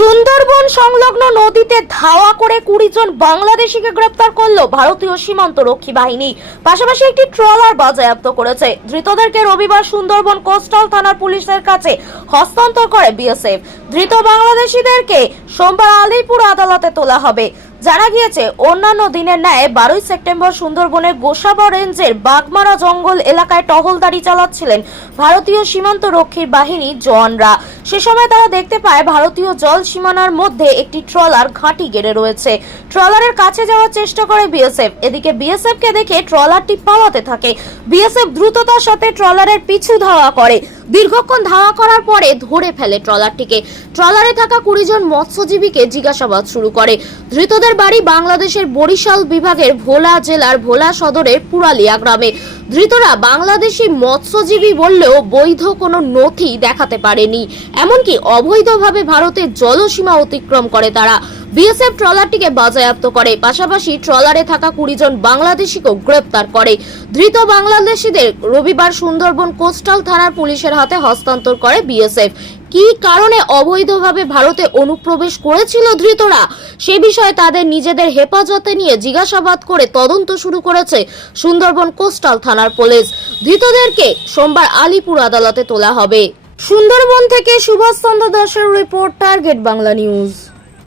সুন্দরবন সংলগ্ন নদীতে ধাওয়া করে 20 জন বাংলাদেশিকে গ্রেপ্তার করল ভারতীয় সীমান্ত রক্ষী বাহিনী। পাশাপাশি একটি ট্রলার বাজেয়াপ্ত করেছে। ধৃতদেরকে রবিবার সুন্দরবন কোস্টাল থানার পুলিশের কাছে হস্তান্তর করে বিএসএফ। ধৃত বাংলাদেশিদেরকে সোমবার আলিপুর আদালতে তোলা হবে। জানা গিয়েছে, অন্যান্য দিনের ন্যায় 12 সেপ্টেম্বর সুন্দরবনের গোসাবা রেঞ্জের বাগমারা জঙ্গল এলাকায় টহলদারি চালাচ্ছিলেন ভারতীয় সীমান্ত রক্ষীর বাহিনী জওয়ানরা। সে সময় তারা দেখতে পায় ভারতীয় জল সীমানার মধ্যে একটি ট্রলার ঘাঁটি গেড়ে রয়েছে। ট্রলারের কাছে যাওয়ার চেষ্টা করে বিএসএফ। এদিকে বিএসএফ কে দেখে ট্রলারটি পালাতে থাকে। বিএসএফ দ্রুততার সাথে ট্রলারের পিছু ধাওয়া করে। দীর্ঘক্ষণ ধাওয়া করার পরে ধরে ফেলে ট্রলারটিকে। ট্রলারে থাকা 20 জন মৎস্যজীবীকে জিজ্ঞাসাবাদ শুরু করে। ধৃতদের বাড়ি বাংলাদেশের বরিশাল বিভাগের ভোলা জেলার ভোলা সদরের পুরালিয়া গ্রামে। ধৃতরা বাংলাদেশি মৎস্যজীবী বললেও বৈধ কোনো নথি দেখাতে পারেনি। এমনকি অবৈধভাবে ভারতের জলসীমা অতিক্রম করে তারা। বিএসএফ ট্রলারটিকে বাজেয়াপ্ত করে, পাশাপাশি ট্রলারে থাকা 20 জন বাংলাদেশিকেও গ্রেপ্তার করে। ধৃত বাংলাদেশিদের রবিবার সুন্দরবন কোস্টাল থানার পুলিশের হাতে হস্তান্তর করে বিএসএফ। কি কারণে অবৈধভাবে ভারতে অনুপ্রবেশ করেছিল ধৃতরা, সে বিষয়ে তাদের নিজেদের হেফাজতে নিয়ে জিজ্ঞাসাবাদ করে তদন্ত শুরু করেছে সুন্দরবন কোস্টাল থানার পুলিশ। ধৃতদেরকে সোমবার আলিপুর আদালতে তোলা হবে। সুন্দরবন থেকে সুভাষ চন্দ্র দাসের রিপোর্ট, টার্গেট বাংলা নিউজ।